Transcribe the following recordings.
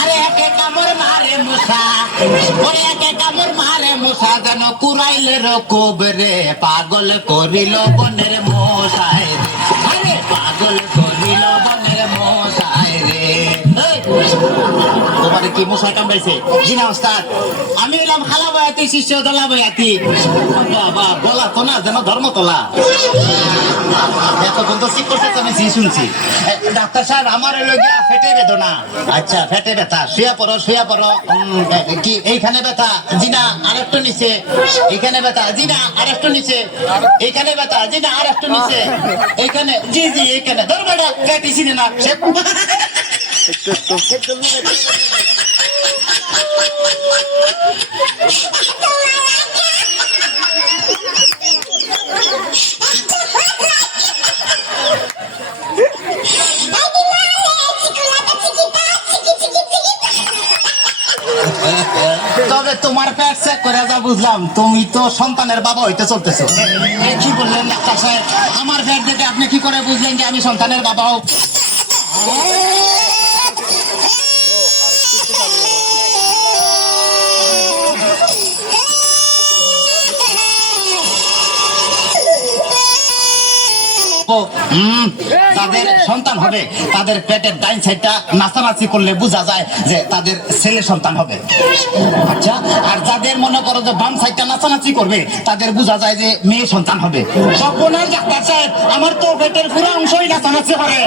আরে একে কামড় মারে মশা, ওরে একে কামড় মারে মশা, যেন কুড়াইলের কোবরে পাগল করিল বনের মশায় রে, আরে পাগল করিল বনের মশায় রে। তোমার কি মশা কামড়াইছে? জি না ওস্তাদ, আমি এলাম খালা বয়াতি, শিষ্য দলা বয়াতি। বাবা বলা তো না যেন ধর্মতলা, এত বন্ধ ঠিক করতে আমি জি শুনছি। ডাক্তার সাহেব আমার এলো গিয়া ফেটে বেদনা। আচ্ছা ফেটে ব্যথা, শুয়ে পড়ো শুয়ে পড়ো। কি এইখানে ব্যথা? জি না আরেকটু নিচে। এইখানে ব্যথা? জি না আরেকটু নিচে। এইখানে ব্যথা? জি না আরেকটু নিচে। এইখানে? জি জি এইখানে। ধর বেটা কেটিছি না সে। তবে তোমার পেট চেক করে যা বুঝলাম, তুমি তো সন্তানের বাবা হইতে চলতেছো। কি বললেন ডাক্তার সাহেব? আমার পেট দেখে আপনি কি করে বুঝলেন যে আমি সন্তানের বাবা হোক? তাদের সন্তান হবে, তাদের পেটের ডাইন সাইডটা নাচানাচি করলে বোঝা যায় যে তাদের ছেলে সন্তান হবে। আচ্ছা, আর যাদের মনে করো যে বাম সাইডটা নাচানাচি করবে তাদের বোঝা যায় যে মেয়ে সন্তান হবে। সর্বনাশ ডাক্তার সাহেব, আমার তো পেটের পুরো অংশই নাচানাচি করে।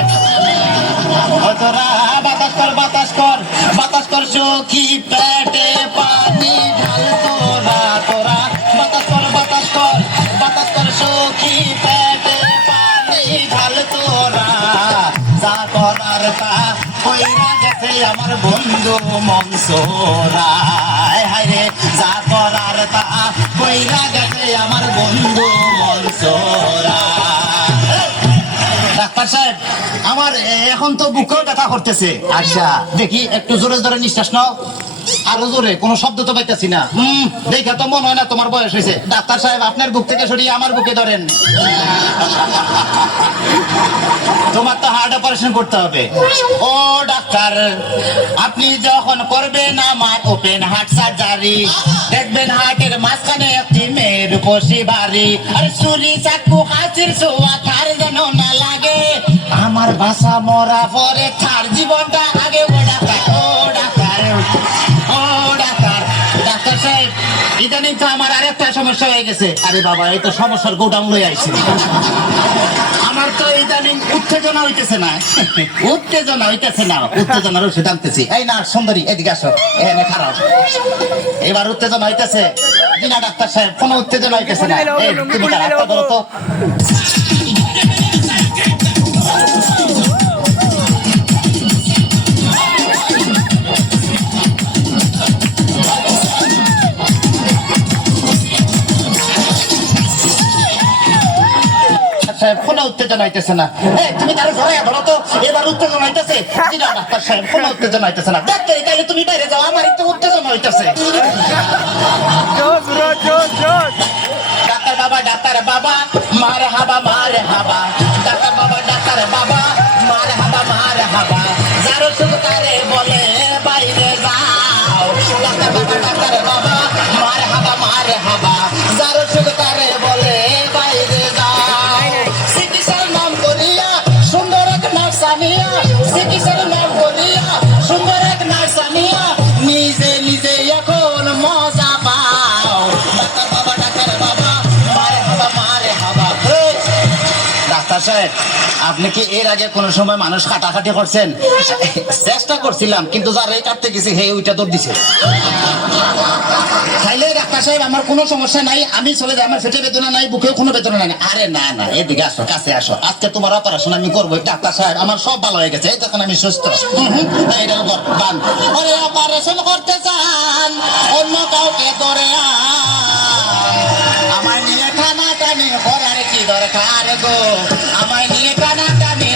তোরা বাতাস কর বাতাস কর বাতাস কর, চোখি পেটে পানি ঢাল তোরা, তোরা বাতাস কর বাতাস কর বাতাস কর, চোখি পেটে পানি ঢাল তোরা, যা করার তা কইরা গেছে আমার বন্ধু মনসুরা, হায় রে যা করার তা কইরা গেছে আমার বন্ধু মনসুরা। ডাক্তার সাহেব, আমার এখন তো বুকেও ব্যথা করতেছে। আচ্ছা দেখি একটু জোরে জোরে নিঃশ্বাস নাও, আরো জোরে, কোনো শব্দ তো পাইতেছি না। দেখে তো মনে হয় না তোমার বয়স হয়েছে। ডাক্তার সাহেব, আপনার বুক থেকে সরিয়ে আমার বুকে ধরেন। তোমার তো হার্ট অপারেশন করতে হবে। ও ডাক্তার, আপনি যখন করবেন আমার ওপেন হার্ট সার্জারি, দেখবেন হার্টের মাঝখানে একটি মেয়ের বসি বাড়ি, আর চুরি চাকু হাসির ছোঁয়া তার যেন না লাগে, আমার বাসা মরা পরে তার জীবনটা আগে। ও ডাক্তার, ও ডাক্তার, ও ডাক্তার। ডাক্তার সাহেব, ইদানিং তো আমার আরেকটা সমস্যা হয়ে গেছে। আরে বাবা, এই তো সমস্যার গোডাউন লই আইছি। আমার তো ইদানিং উত্তেজনা হইতেছে না, উত্তেজনা হইতেছে না, উত্তেজনার ওষুধ আনতেছি। এই না সুন্দরী, এদিকে আসো, এখানে খারাপ। এবার উত্তেজনা হইতেছে? না ডাক্তার সাহেব, কোনো উত্তেজনা হইতেছে না। তুমি তার হাতটা ধরো তো। কোনো উত্তেজনা হইতেছে না। তুমি তারা ধরে ধরো তো, এবার উত্তেজনা হইতেছে? ডাক্তার সাহেব, কোনো উত্তেজনা হইতেছে না। ডাক্তার, তাহলে তুমি বাইরে যাও, আমার একটু উত্তেজনা হইতেছে। ডাক্তার বাবা, ডাক্তার বাবা, মার হাবা মার হাবা, ডাক্তার বাবা, ডাক্তার বাবা, মার হাবা মার হাবা, যারো সুতারে বলে বাইরে যাও। ডাক্তার বাবা, ডাক্তার বাবা, মার হাবা মার হাবা, যারো সুতারে বলে বাইরে যাও। চিকিৎসার নাম করিয়া সুন্দর এক নার্সানিয়া, চিকিৎসার নাম করিয়া সুন্দর এক নার্সানিয়া, নিজে নিজে এখন মজা পাও। ডাক্তার বাবা, ডাক্তার বাবা, মারে হাবা মারে হাবা। ডাক্তার সাহেব, আপনি কি এর আগে কোন সময় মানুষ কাটাকাটি করছেন? চেষ্টা করছিলাম, কিন্তু যারা কাটতে গেছে হে ওইটা দৌড় দিছে। তাইলে ডাক্তার সাহেব, আমার কোনো সমস্যা নাই, আমি চলে যাই, আমার পেটে বেদনা নাই, বুকেও কোনো বেদনা নাই। আরে না না, এদিকে আসো, কাছে আসো, আজকে তোমার অপারেশন আমি করবো। ডাক্তার সাহেব, আমার সব ভালো হয়ে গেছে, এই তখন আমি সুস্থ। এটা বান অপারেশন করতে চান, অন্য কাউকে ধরে আমায় নিয়ে টানা টানি করার কি দরকার গো, আমায় নিয়ে টানা টানি